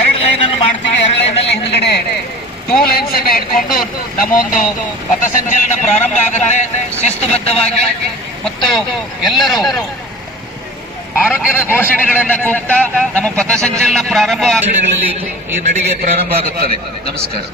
ಎರಡು ಲೈನ್ ಅನ್ನು ಮಾಡ್ತೀವಿ. ಎರಡು ಲೈನ್ ಅಲ್ಲಿ ಹಿಂದ್ಗಡೆ ಟೂ ಲೈನ್ಸ್ ಅನ್ನ ಇಟ್ಕೊಂಡು ನಮ್ಮ ಒಂದು ಪಥಸಂಚಲನ ಪ್ರಾರಂಭ ಆಗುತ್ತೆ. ಶಿಸ್ತುಬದ್ಧವಾಗಿ ಮತ್ತು ಎಲ್ಲರೂ ಆರೋಗ್ಯದ ಘೋಷಣೆಗಳನ್ನ ಕೂಗ್ತಾ ನಮ್ಮ ಪಥಸಂಚಲನ ಪ್ರಾರಂಭ ಘೋಷಣೆಗಳಲ್ಲಿ ಈ ನಡಿಗೆ ಪ್ರಾರಂಭ ಆಗುತ್ತದೆ. ನಮಸ್ಕಾರ.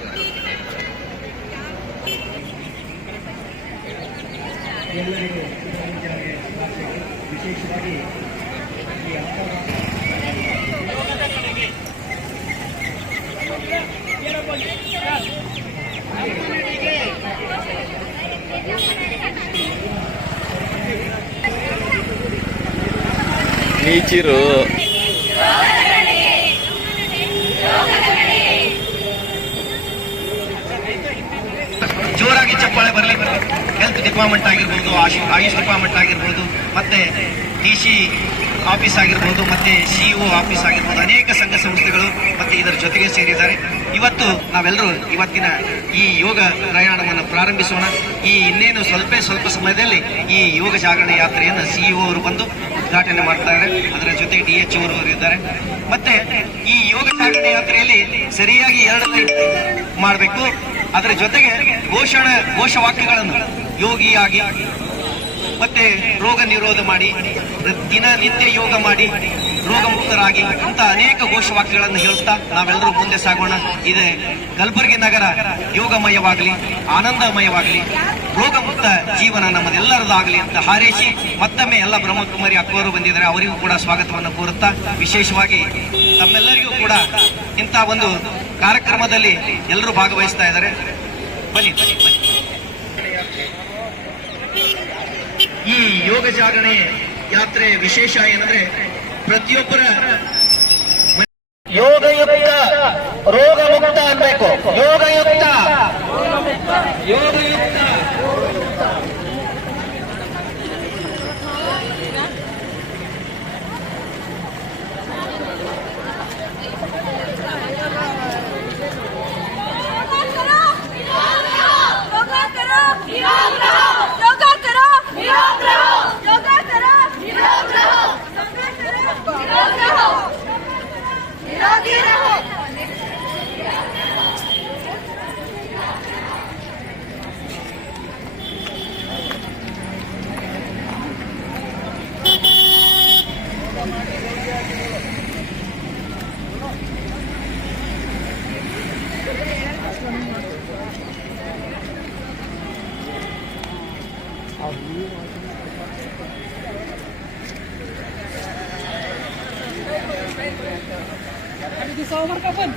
ನೀಚಿರು. ಜೋರಾಗಿ ಚಪ್ಪಾಳೆ ಬರಲಿ ಹೆಲ್ತ್ ಡಿಪಾರ್ಟ್ಮೆಂಟ್ ಆಗಿರ್ಬೋದು ಆಯುಷ್ ಡಿಪಾರ್ಟ್ಮೆಂಟ್ ಆಗಿರ್ಬೋದು ಮತ್ತೆ ಡಿ ಸಿ ಆಫೀಸ್ ಆಗಿರ್ಬೋದು, ಮತ್ತೆ ಸಿಇಒ ಆಫೀಸ್ ಆಗಿರ್ಬೋದು, ಅನೇಕ ಸಂಘ ಸಂಸ್ಥೆಗಳು ಮತ್ತೆ ಇದರ ಜೊತೆಗೆ ಸೇರಿದ್ದಾರೆ. ಇವತ್ತು ನಾವೆಲ್ಲರೂ ಇವತ್ತಿನ ಈ ಯೋಗ ಪ್ರಯಾಣವನ್ನು ಪ್ರಾರಂಭಿಸೋಣ. ಈ ಇನ್ನೇನು ಸ್ವಲ್ಪ ಸ್ವಲ್ಪ ಸಮಯದಲ್ಲಿ ಈ ಯೋಗ ಜಾಗರಣ ಯಾತ್ರೆಯನ್ನು ಸಿಇಒ ಅವರು ಬಂದು ಉದ್ಘಾಟನೆ ಮಾಡ್ತಾರೆ ಅದರ ಜೊತೆ ಡಿ ಎಚ್ ಅವರು ಇದ್ದಾರೆ. ಮತ್ತೆ ಈ ಯೋಗ ಜಾಗರಣ ಯಾತ್ರೆಯಲ್ಲಿ ಸರಿಯಾಗಿ ಎರಡು ಲೈಟ್ ಮಾಡಬೇಕು. ಅದರ ಜೊತೆಗೆ ಘೋಷಣೆ, ಘೋಷವಾಕ್ಯಗಳನ್ನು ಯೋಗಿಯಾಗಿ ಮತ್ತೆ ರೋಗ ನಿರೋಧ ಮಾಡಿ, ದಿನ ನಿತ್ಯ ಯೋಗ ಮಾಡಿ ರೋಗ ಮುಕ್ತರಾಗಿ ಅಂತ ಅನೇಕ ಘೋಷವಾಕ್ಯಗಳನ್ನು ಹೇಳುತ್ತಾ ನಾವೆಲ್ಲರೂ ಮುಂದೆ ಸಾಗೋಣ. ಇದೆ ಕಲಬುರಗಿ ನಗರ ಯೋಗಮಯವಾಗಲಿ, ಆನಂದಮಯವಾಗಲಿ ರೋಗ ಮುಕ್ತ ಜೀವನ ನಮ್ಮದೆಲ್ಲರದಾಗಲಿ ಅಂತ ಹಾರೈಸಿ ಮತ್ತೊಮ್ಮೆ ಎಲ್ಲ ಬ್ರಹ್ಮಕುಮಾರಿ ಅಕ್ಕವರು ಬಂದಿದ್ದಾರೆ, ಅವರಿಗೂ ಕೂಡ ಸ್ವಾಗತವನ್ನು ಕೋರುತ್ತಾ ವಿಶೇಷವಾಗಿ ತಮ್ಮೆಲ್ಲರಿಗೂ ಕೂಡ ಇಂಥ ಒಂದು ಕಾರ್ಯಕ್ರಮದಲ್ಲಿ ಎಲ್ಲರೂ ಭಾಗವಹಿಸ್ತಾ ಇದ್ದಾರೆ. ಬನ್ನಿ ಬನ್ನಿ ಬನ್ನಿ. ಈ ಯೋಗ ಜಾಗರಣೆ ಯಾತ್ರೆ ವಿಶೇಷ ಏನಂದ್ರೆ ಪ್ರತಿಯೊಬ್ಬರ ಯೋಗಯುಕ್ತ ರೋಗ ಮುಕ್ತ ಅನ್ಬೇಕು ಯೋಗಯುಕ್ತ. Ada di sawah kapan?